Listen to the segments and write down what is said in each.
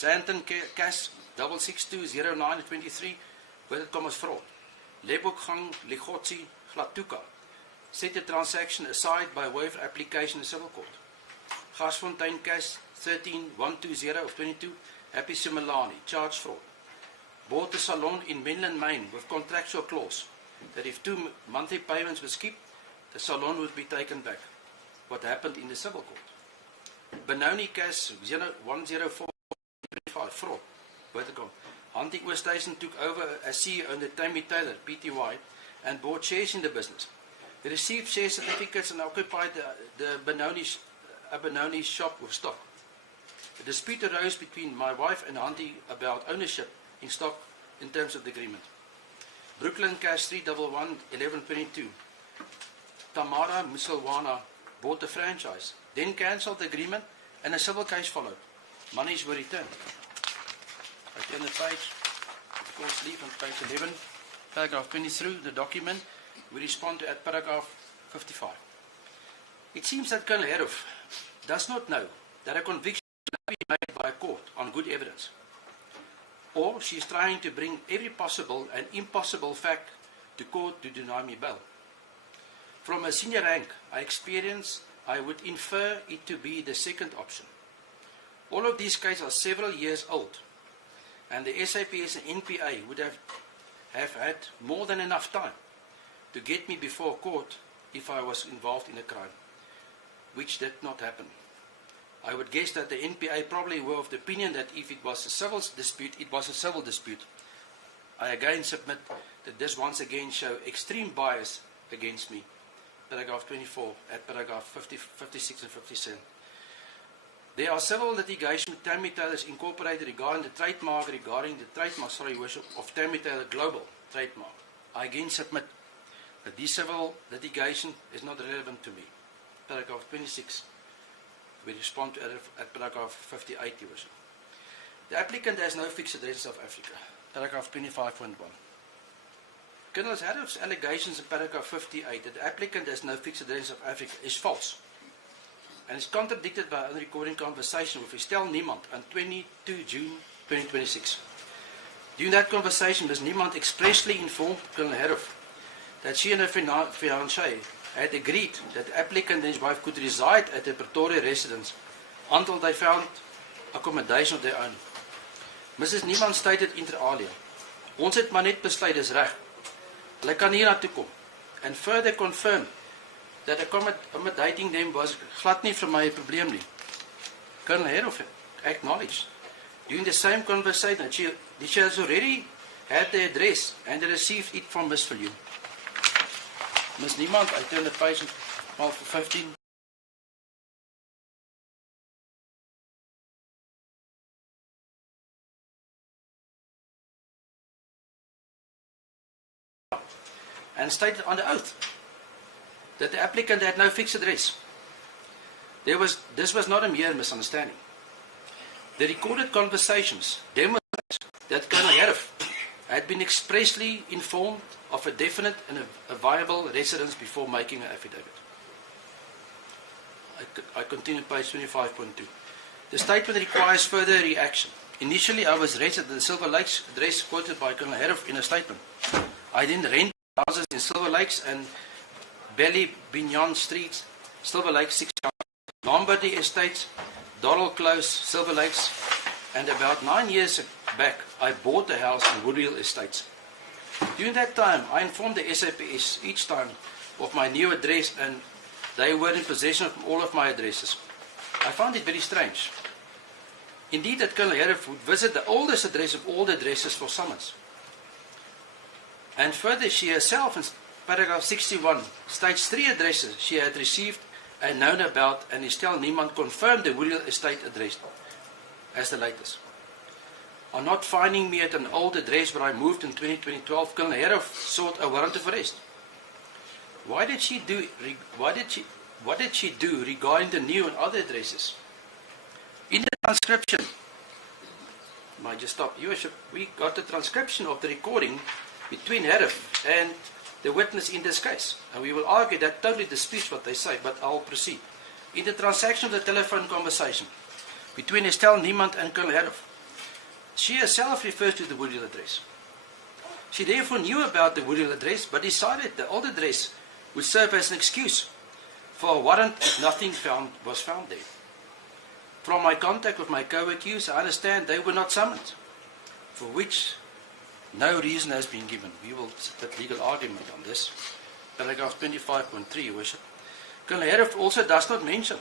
Zanton Cash 6620923, inverted commas fraud. Lebokgang Ligotsi Glatuka, set the transaction aside by way of application in civil court. Gasfontein Cash 13120 of 22, Happy Similani, charge fraud. Bought a salon in Menlyn Main with contractual clause that if 2 monthly payments were skipped, the salon would be taken back. What happened in the civil court? Benoni Cash 10425, fraud. Vertical. Hunting Station took over as CEO under Tammy Taylor, Pty, and bought shares in the business. They received share certificates and occupied the Benoni shop with stock. A dispute arose between my wife and Hunty about ownership in stock in terms of the agreement. Brooklyn Cash 3111122. Tamara Musilwana bought the franchise, then cancelled the agreement and a civil case followed. Monies were returned. I turn the page, of course, leave on page 11, paragraph 20 through the document. We respond to at paragraph 55. It seems that Colonel Herhoff does not know that a conviction cannot be made by a court on good evidence, or she is trying to bring every possible and impossible fact to court to deny me bail. From a senior rank I would infer it to be the second option. All of these cases are several years old, and the SAPS and NPA would have had more than enough time to get me before court if I was involved in a crime, which did not happen. I would guess that the NPA probably were of the opinion that if it was a civil dispute, it was a civil dispute. I again submit that this once again show extreme bias against me. Paragraph 24 at paragraph 56 and 57. There are several litigation with Tammy Taylor's Incorporated regarding the trademark, of Tammy Taylor Global trademark. I again submit that this civil litigation is not relevant to me. Paragraph 26. We respond to at paragraph 58. The applicant has no fixed address in South Africa. Paragraph 25.1. Colonel Herhoff's allegations in paragraph 58 that the applicant has no fixed address in South Africa is false, and is contradicted by a recording conversation with Estelle Niemand on 22 June 2026. During that conversation, Ms. Niemand expressly informed Colonel Herhoff that she and her fiancé had agreed that the applicant and his wife could reside at the Pretoria residence until they found accommodation of their own. Mrs. Niemand stated inter alia, ons het maar net besluit dis reg. Hulle kan hier na toe kom, and further confirmed that accommodating them was glad nie vir my 'n probleem nie. Colonel Herhoff acknowledged during the same conversation that she has already had the address and received it from Ms. Viljoen. Ms. Niemand, I turn the page for 15. And stated on the oath that the applicant had no fixed address. This was not a mere misunderstanding. The recorded conversations demonstrate that Colonel Herhoff had been expressly informed of a definite and a viable residence before making an affidavit. I continue page 25.2. The statement requires further reaction. Initially, I was raised at the Silver Lakes address quoted by Colonel Herhoff in a statement. I then rented houses in Silver Lakes and Belly Bignon Street, Silver Lakes 6 Lombardy Estates, Doral Close, Silver Lakes, and about 9 years back, I bought a house in Woodville Estates. During that time, I informed the SAPS each time of my new address, and they were in possession of all of my addresses. I found it very strange. Indeed, that Colonel Herhoff would visit the oldest address of all the addresses for summons. And further, she herself, in paragraph 61, states 3 addresses she had received and known about, and Estelle Niemand confirmed the Woodville Estate address as the latest. On not finding me at an old address where I moved in 2012, Colonel Herhoff sought a warrant of arrest. What did she do regarding the new and other addresses? In the transcription, I just stop. Your Worship, we got the transcription of the recording between Herhoff and the witness in this case. And we will argue that totally disputes what they say, but I'll proceed. In the transaction of the telephone conversation between Estelle Niemand and Colonel Herhoff, She herself refers to the Woodhill address. She therefore knew about the Woodhill address, but decided the old address would serve as an excuse for a warrant if nothing was found there. From my contact with my co-accused, I understand they were not summoned, for which no reason has been given. We will submit legal argument on this. Paragraph 25.3, Your Worship. Colonel Herif also does not mention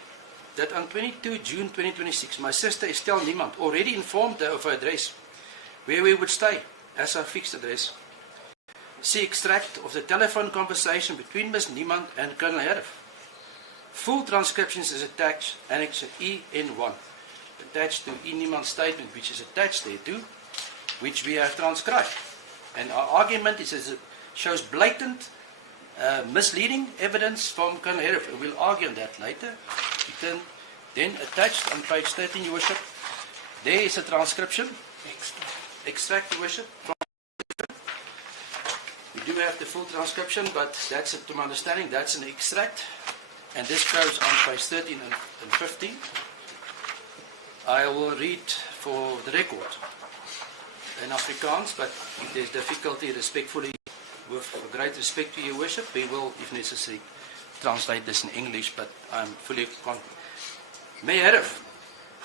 that on 22 June 2026, my sister Estelle Niemand already informed her of her address, where we would stay as our fixed address. See extract of the telephone conversation between Ms. Niemand and Colonel Herif. Full transcriptions is attached, Annex EN1, attached to E. Niemand's statement, which is attached thereto, which we have transcribed. And our argument is it shows blatant misleading evidence from Colonel Herif, and we'll argue on that later. Then attached on page 13, Your Worship, there is a transcription, extract, Your Worship. We do have the full transcription, but that's, to my understanding, that's an extract, and this goes on page 13 and 15. I will read for the record in Afrikaans, but if there's difficulty, respectfully, with great respect to Your Worship, we will, if necessary, translate this in English, but I'm fully confident. Meneer Herif,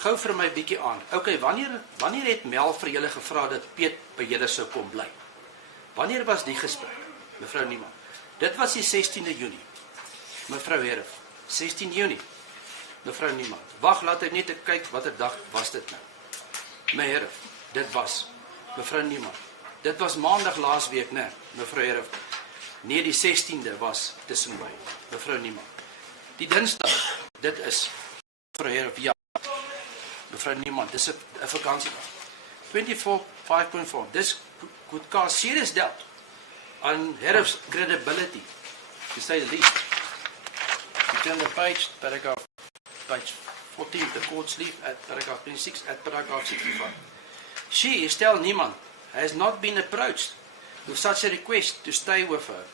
gou vir my bietjie aan. Okay, wanneer het Mel vir julle gevra dat Piet by julle sou kom bly? Wanneer was die gesprek, mevrou Niemand? Dit was die 16de Junie. Mevrou Herif, 16 Junie. Mevrou Niemand. Wag, laat ek net kyk watter dag was dit nou. Meneer Herif, dit was mevrou Niemand. Dit was maandag laas week, né, mevrou Herif. Nee, die 16de was tussenby, mevrou Niemand. Die Dinsdag, dit is mevrou Herif, ja. Mevrou Niemand, dis 'n vakansiedag. 24.5.4. This could cast serious doubt on Herif's credibility, to say the least. You turn the page, page 14, the court's leave at paragraph 26, at paragraph 65. She, Estelle Niemand, has not been approached with such a request to stay with her.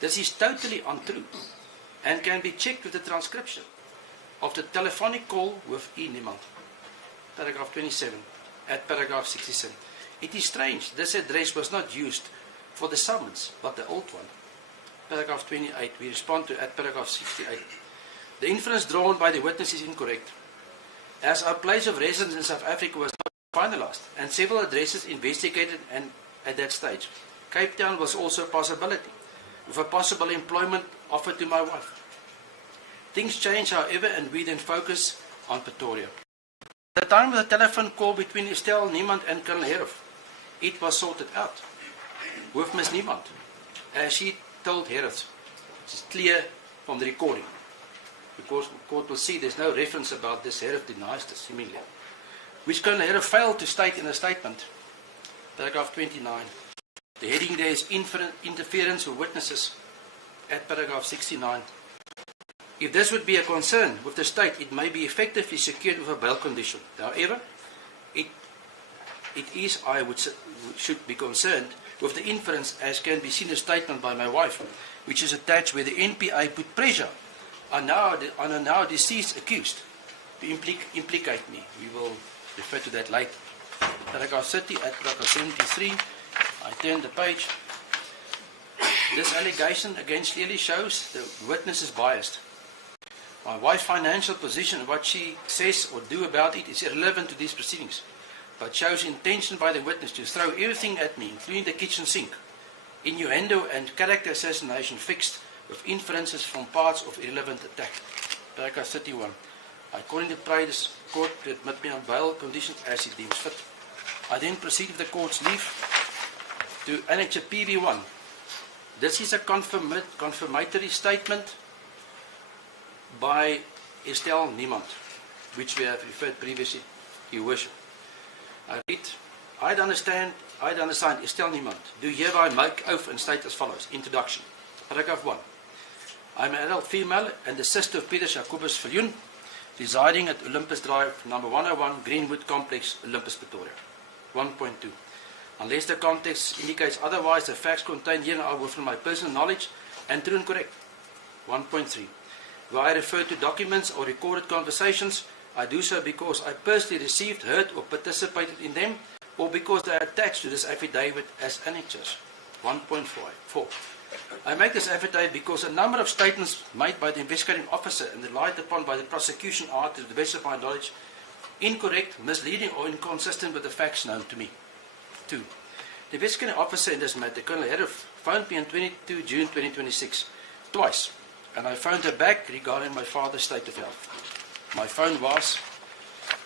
This is totally untrue and can be checked with the transcription of the telephonic call with E. Niemand. Paragraph 27, at paragraph 67. It is strange, this address was not used for the summons, but the old one. Paragraph 28, we respond to at paragraph 68. The inference drawn by the witness is incorrect, as our place of residence in South Africa was not finalized, and several addresses investigated and at that stage. Cape Town was also a possibility, with a possible employment offered to my wife. Things change, however, and we then focus on Pretoria. At the time of the telephone call between Estelle Niemand and Colonel Herif, it was sorted out with Ms. Niemand, as she told Herif. It's clear from the recording, because the court will see there's no reference about this. Herif denies this, seemingly, which Colonel Herif failed to state in a statement. Paragraph 29. The heading there is interference with witnesses at paragraph 69. If this would be a concern with the state, it may be effectively secured with a bail condition. However, it is, should be concerned with the inference, as can be seen in a statement by my wife, which is attached, where the NPA put pressure on a now deceased accused to implicate me. We will refer to that later. Paragraph 30 at paragraph 73. I turn the page. This allegation against clearly shows the witness is biased. My wife's financial position and what she says or do about it is irrelevant to these proceedings, but shows intention by the witness to throw everything at me, including the kitchen sink, innuendo and character assassination fixed with inferences from parts of irrelevant attack. Paragraph 31. According to Pride's court, to admit me on bail conditions as it deems fit. I then proceed with the court's leave to Annex PV1. This is a confirmatory statement by Estelle Niemand, which we have referred previously, Your Worship. I read, I'd understand Estelle Niemand, do hereby make oath and state as follows. Introduction. Paragraph 1. I am an adult female and the sister of Peter Jacobus Viljoen, residing at Olympus Drive, number 101, Greenwood Complex, Olympus, Pretoria. 1.2. Unless the context indicates otherwise, the facts contained here are within my personal knowledge and true and correct. 1.3. Where I refer to documents or recorded conversations, I do so because I personally received, heard, or participated in them, or because they are attached to this affidavit as annexures. 1.4. I make this affidavit because a number of statements made by the investigating officer and relied upon by the prosecution are, to the best of my knowledge, incorrect, misleading, or inconsistent with the facts known to me. 2. The investigating officer in this matter, Colonel Herif, phoned me on 22 June 2026 twice, and I phoned her back regarding my father's state of health. My phone was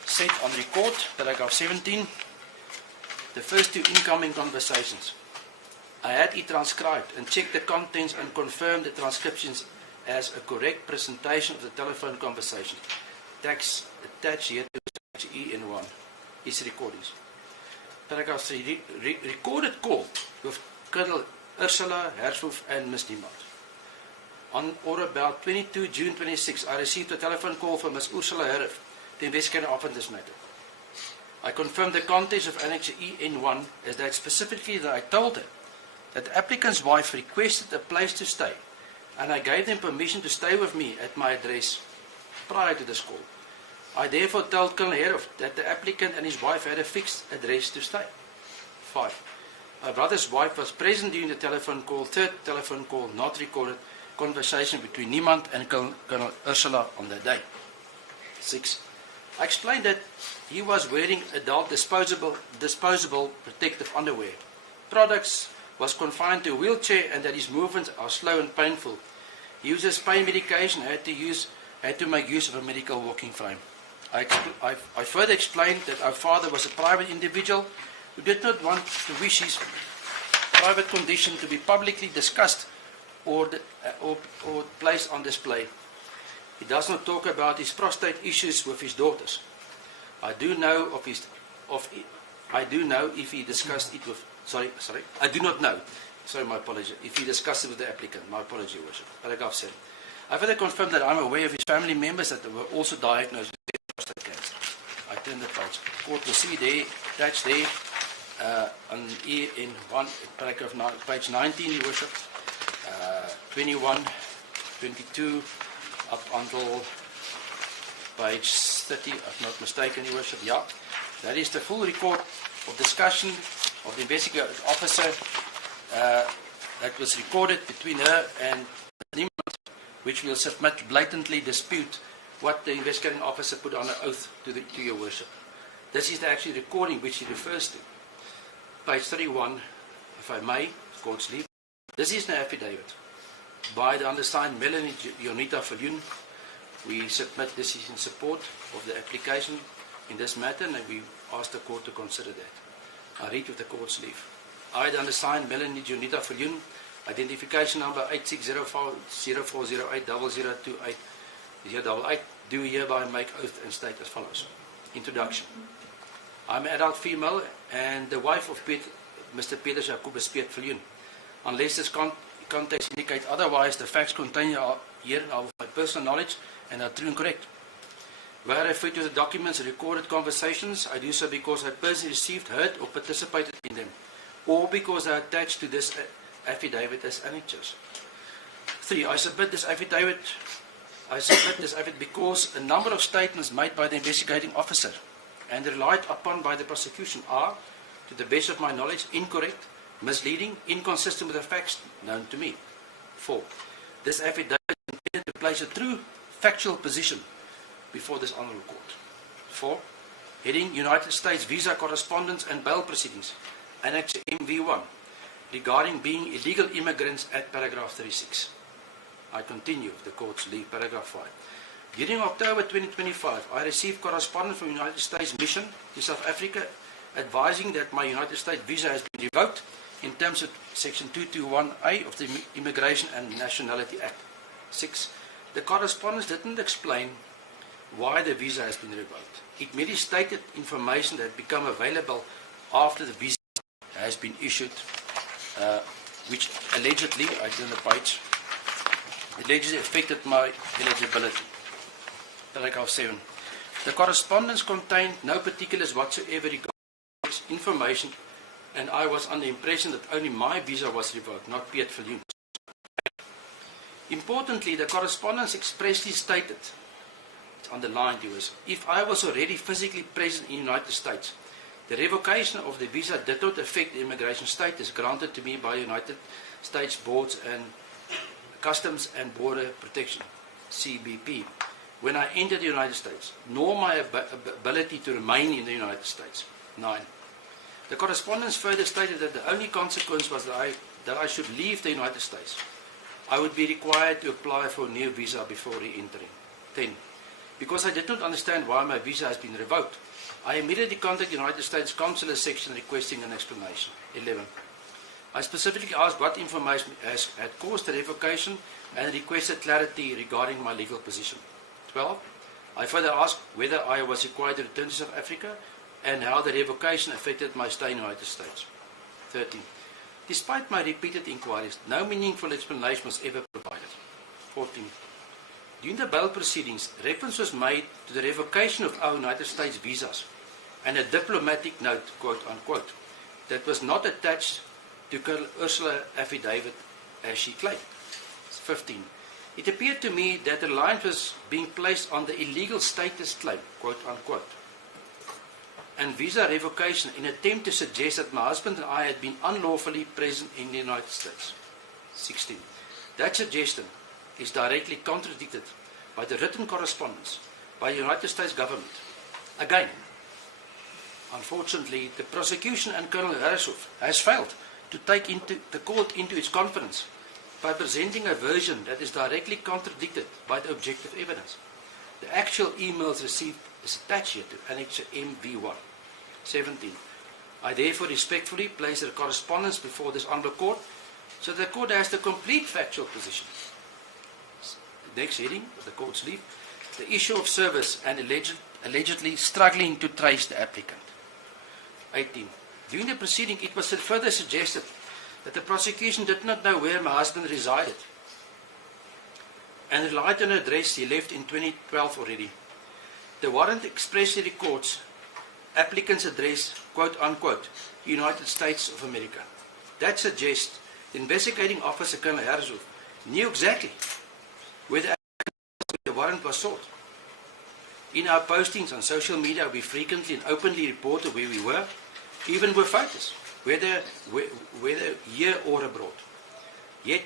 set on record, paragraph 17, the first 2 incoming conversations. I had it transcribed and checked the contents and confirmed the transcriptions as a correct presentation of the telephone conversation. Text attached here to EN1 is recordings. Paragraph 3, recorded call with Colonel Ursula Herfoof and Ms. Niemand. On or about 22 June 26, I received a telephone call from Ms. Ursula Herfoof, the investigating officer in this matter. I confirmed the contents of Annex EN1 as that specifically that I told her that the applicant's wife requested a place to stay, and I gave them permission to stay with me at my address prior to this call. I therefore told Colonel Herfoof that the applicant and his wife had a fixed address to stay. 5. My brother's wife was present during the telephone call, third telephone call, not recorded, conversation between Niemand and Colonel Ursula on that day. 6. I explained that he was wearing adult disposable protective underwear. Products was confined to a wheelchair and that his movements are slow and painful. He uses pain medication and had to make use of a medical walking frame. I further explained that our father was a private individual who did not want to wish his private condition to be publicly discussed or placed on display. He does not talk about his prostate issues with his daughters. I do know if he discussed it with. I do not know. Sorry, my apology. If he discussed it with the applicant, my apology, Worship. Paragraph 7. I further confirm that I'm aware of his family members that were also diagnosed with prostate cancer. I turn the page. Court will see there, attached there, on EN1, paragraph 9, page 19, Your Worship, 21, 22, up until page 30, if not mistaken, Your Worship. Yeah, that is the full record of discussion of the investigating officer that was recorded between her and Niemand, which will submit blatantly dispute what the investigating officer put on an oath to Your Worship. This is the actual recording which he refers to. Page 31, if I may, court's leave. This is an affidavit by the undersigned Melanie Jonita Viljoen. We submit this is in support of the application in this matter, and we ask the court to consider that. I read with the court's leave. I, the undersigned Melanie Jonita Viljoen, identification number 8604080028, do hereby make oath and state as follows. Introduction. I'm an adult female and the wife of Mr. Peter Jacobus Piet Viljoen. Unless this context indicates otherwise, the facts contained here are of my personal knowledge and are true and correct. Where I refer to the documents and recorded conversations, I do so because I personally received, heard, or participated in them, or because they are attached to this affidavit as annexures. 3. I submit this affidavit because a number of statements made by the investigating officer and relied upon by the prosecution are, to the best of my knowledge, incorrect, misleading, inconsistent with the facts known to me. 4. This affidavit is intended to place a true factual position before this honourable court. 4. Heading United States Visa Correspondence and Bail Proceedings, Annex MV1, regarding being illegal immigrants at paragraph 36. I continue with the court's leave, paragraph 5. During October 2025, I received correspondence from United States Mission to South Africa advising that my United States visa has been revoked in terms of Section 221A of the Immigration and Nationality Act. 6. The correspondence didn't explain why the visa has been revoked. It merely stated information that had become available after the visa has been issued, which allegedly, I turn the page, allegedly affected my eligibility. Paragraph 7. The correspondence contained no particulars whatsoever regarding this information, and I was under the impression that only my visa was revoked, not Piet Viljoen. Importantly, the correspondence expressly stated, it's underlined, if I was already physically present in the United States, The revocation of the visa did not affect the immigration status granted to me by United States Boards and Customs and Border Protection, CBP, when I entered the United States, nor my ability to remain in the United States. 9. The correspondence further stated that the only consequence was that I should leave the United States. I would be required to apply for a new visa before re-entering. 10. Because I did not understand why my visa has been revoked, I immediately contacted the United States Consular Section requesting an explanation. 11. I specifically asked what information had caused the revocation and requested clarity regarding my legal position. 12. I further asked whether I was required to return to South Africa and how the revocation affected my stay in the United States. 13. Despite my repeated inquiries, no meaningful explanation was ever provided. 14. During the bail proceedings, reference was made to the revocation of our United States visas and a diplomatic note, quote unquote, that was not attached to Colonel Ursula affidavit as she claimed. 15. It appeared to me that the reliance was being placed on the illegal status claim, quote unquote, and visa revocation in an attempt to suggest that my husband and I had been unlawfully present in the United States. 16. That suggestion is directly contradicted by the written correspondence by the United States government. Again, unfortunately, the prosecution and Colonel Harrishoff has failed to take the court into its confidence by presenting a version that is directly contradicted by the objective evidence. The actual emails received is attached here to Annex MV1. 17. I therefore respectfully place the correspondence before this honourable court so the court has the complete factual position. Next heading of the court's leave, the issue of service and allegedly struggling to trace the applicant. 18. During the proceeding, it was further suggested that the prosecution did not know where my husband resided and relied on an address he left in 2012 already. The warrant expressly records applicant's address, quote unquote, United States of America. That suggests the investigating officer, Colonel Harrishoff, knew exactly where the warrant was sought. In our postings on social media, we frequently and openly reported where we were, even with photos, whether here or abroad. Yet,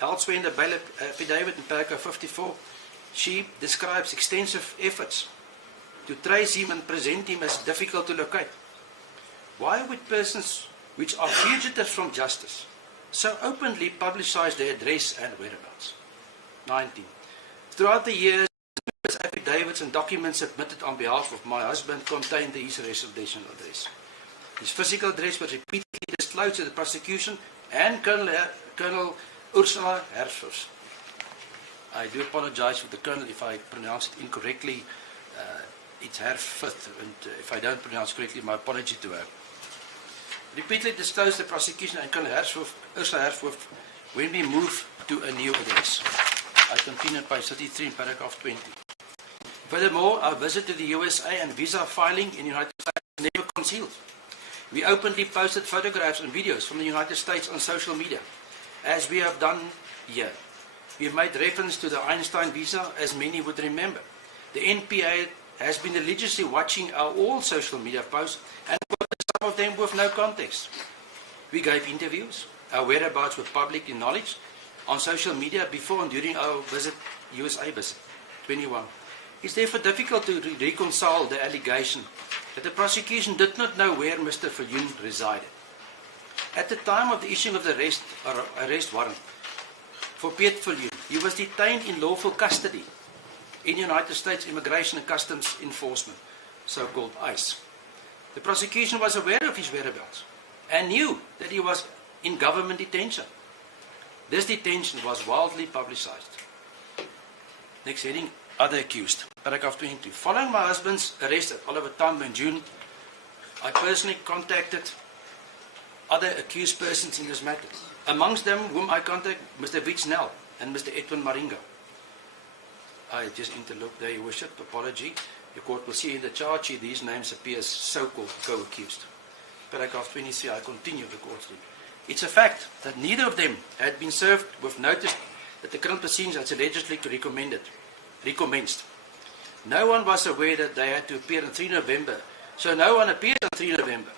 elsewhere in the bail affidavit in paragraph 54, she describes extensive efforts to trace him and present him as difficult to locate. Why would persons which are fugitives from justice so openly publicize their address and whereabouts? 19. Throughout the years, affidavits and documents submitted on behalf of my husband contained his residential address. His physical address was repeatedly disclosed to the prosecution and Colonel Ursula Harrishoff. I do apologize for the Colonel if I pronounce it incorrectly. It's Harrishoff, and if I don't pronounce correctly, my apology to her. Repeatedly disclosed the prosecution and Colonel Ursula Harrishoff when we moved to a new address. I continue at page 33 in paragraph 20. Furthermore, our visit to the USA and visa filing in the United States was never concealed. We openly posted photographs and videos from the United States on social media, as we have done here. We have made reference to the Einstein visa, as many would remember. The NPA has been religiously watching our all social media posts and some of them with no context. We gave interviews. Our whereabouts were publicly acknowledged on social media before and during our USA visit. 21. It's therefore difficult to reconcile the allegation that the prosecution did not know where Mr. Viljoen resided. At the time of the issuing of the arrest warrant for Piet Viljoen, he was detained in lawful custody in United States Immigration and Customs Enforcement, so-called ICE. The prosecution was aware of his whereabouts and knew that he was in government detention. This detention was wildly publicized. Next heading, other accused. Paragraph 22. Following my husband's arrest at Oliver Tambo in June, I personally contacted other accused persons in this matter. Amongst them whom I contacted Mr. Vich Nel and Mr. Edwin Maringa. I just interlooked there, Your Worship, apology. The court will see in the charge sheet these names appear as so-called co-accused. Paragraph 23, I continue the court's reading. It's a fact that neither of them had been served with notice that the criminal proceedings as allegedly recommenced. No one was aware that they had to appear on 3 November So no one appears on 3 November.